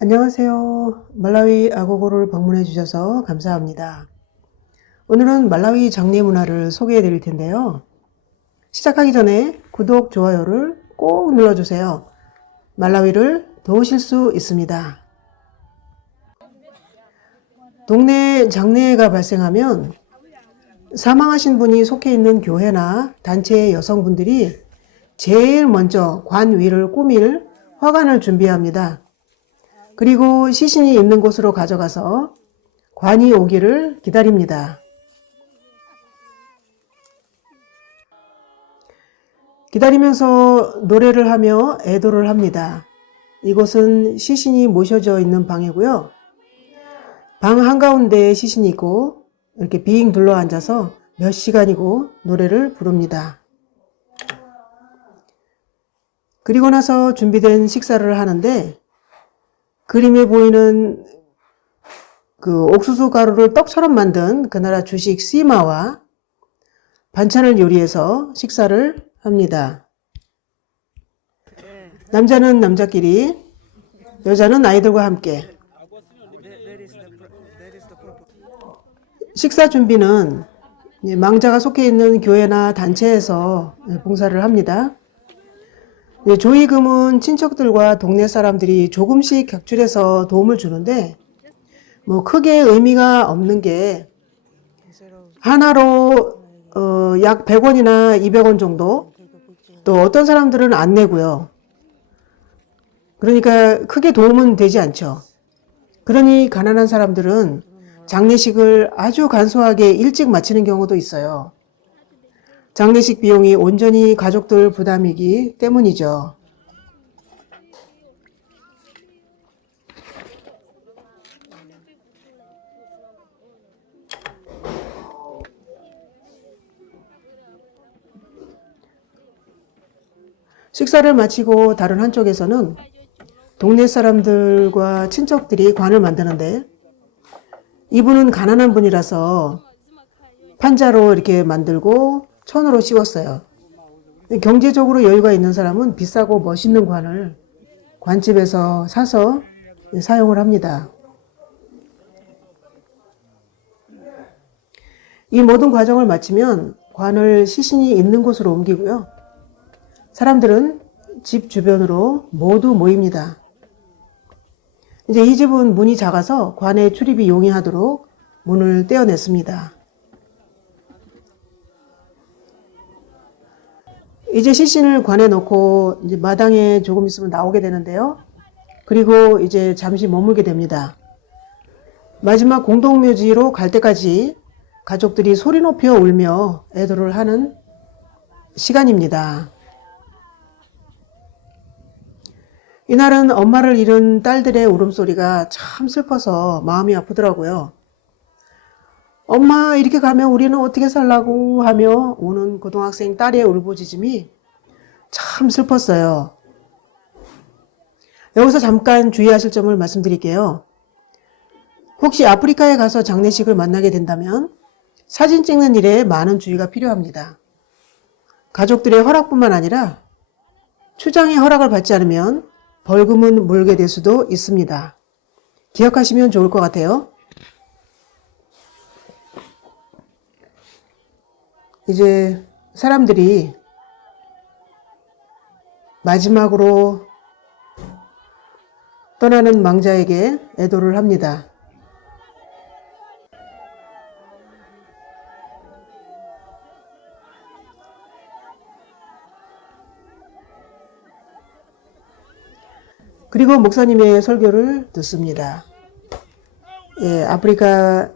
안녕하세요. 말라위 아고고를 방문해 주셔서 감사합니다. 오늘은 말라위 장례 문화를 소개해 드릴 텐데요. 시작하기 전에 구독, 좋아요를 꼭 눌러주세요. 말라위를 도우실 수 있습니다. 동네 장례가 발생하면 사망하신 분이 속해 있는 교회나 단체의 여성분들이 제일 먼저 관 위를 꾸밀 화관을 준비합니다. 그리고 시신이 있는 곳으로 가져가서 관이 오기를 기다립니다. 기다리면서 노래를 하며 애도를 합니다. 이곳은 시신이 모셔져 있는 방이고요. 방 한가운데에 시신이 있고 이렇게 빙 둘러 앉아서 몇 시간이고 노래를 부릅니다. 그리고 나서 준비된 식사를 하는데 그림에 보이는 그 옥수수 가루를 떡처럼 만든 그 나라 주식 씨마와 반찬을 요리해서 식사를 합니다. 남자는 남자끼리, 여자는 아이들과 함께. 식사 준비는 망자가 속해 있는 교회나 단체에서 봉사를 합니다. 네, 조의금은 친척들과 동네 사람들이 조금씩 격출해서 도움을 주는데 뭐 크게 의미가 없는 게 하나로 어, 약 100원이나 200원 정도 또 어떤 사람들은 안 내고요. 그러니까 크게 도움은 되지 않죠. 그러니 가난한 사람들은 장례식을 아주 간소하게 일찍 마치는 경우도 있어요. 장례식 비용이 온전히 가족들 부담이기 때문이죠. 식사를 마치고 다른 한쪽에서는 동네 사람들과 친척들이 관을 만드는데 이분은 가난한 분이라서 판자로 이렇게 만들고 천으로 씌웠어요. 경제적으로 여유가 있는 사람은 비싸고 멋있는 관을 관집에서 사서 사용을 합니다. 이 모든 과정을 마치면 관을 시신이 있는 곳으로 옮기고요. 사람들은 집 주변으로 모두 모입니다. 이제 이 집은 문이 작아서 관의 출입이 용이하도록 문을 떼어냈습니다. 이제 시신을 관에 놓고 이제 마당에 조금 있으면 나오게 되는데요. 그리고 이제 잠시 머물게 됩니다. 마지막 공동묘지로 갈 때까지 가족들이 소리 높여 울며 애도를 하는 시간입니다. 이날은 엄마를 잃은 딸들의 울음소리가 참 슬퍼서 마음이 아프더라고요. 엄마 이렇게 가면 우리는 어떻게 살라고 하며 우는 고등학생 딸의 울부짖음이 참 슬펐어요. 여기서 잠깐 주의하실 점을 말씀드릴게요. 혹시 아프리카에 가서 장례식을 만나게 된다면 사진 찍는 일에 많은 주의가 필요합니다. 가족들의 허락뿐만 아니라 추장의 허락을 받지 않으면 벌금은 물게 될 수도 있습니다. 기억하시면 좋을 것 같아요. 이제 사람들이 마지막으로 떠나는 망자에게 애도를 합니다. 그리고 목사님의 설교를 듣습니다. 예, 아프리카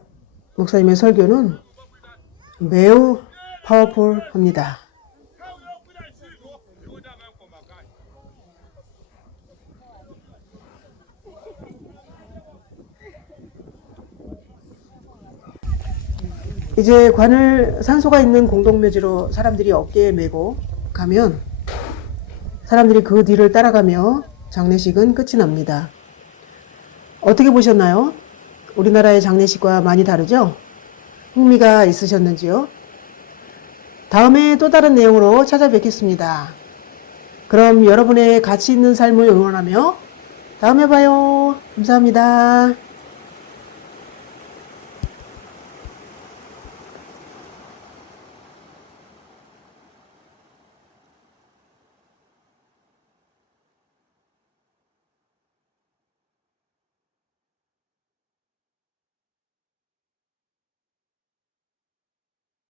목사님의 설교는 매우 파워풀합니다. 이제 관을 산소가 있는 공동묘지로 사람들이 어깨에 메고 가면 사람들이 그 뒤를 따라가며 장례식은 끝이 납니다. 어떻게 보셨나요? 우리나라의 장례식과 많이 다르죠? 흥미가 있으셨는지요? 다음에 또 다른 내용으로 찾아뵙겠습니다. 그럼 여러분의 가치 있는 삶을 응원하며 다음에 봐요. 감사합니다.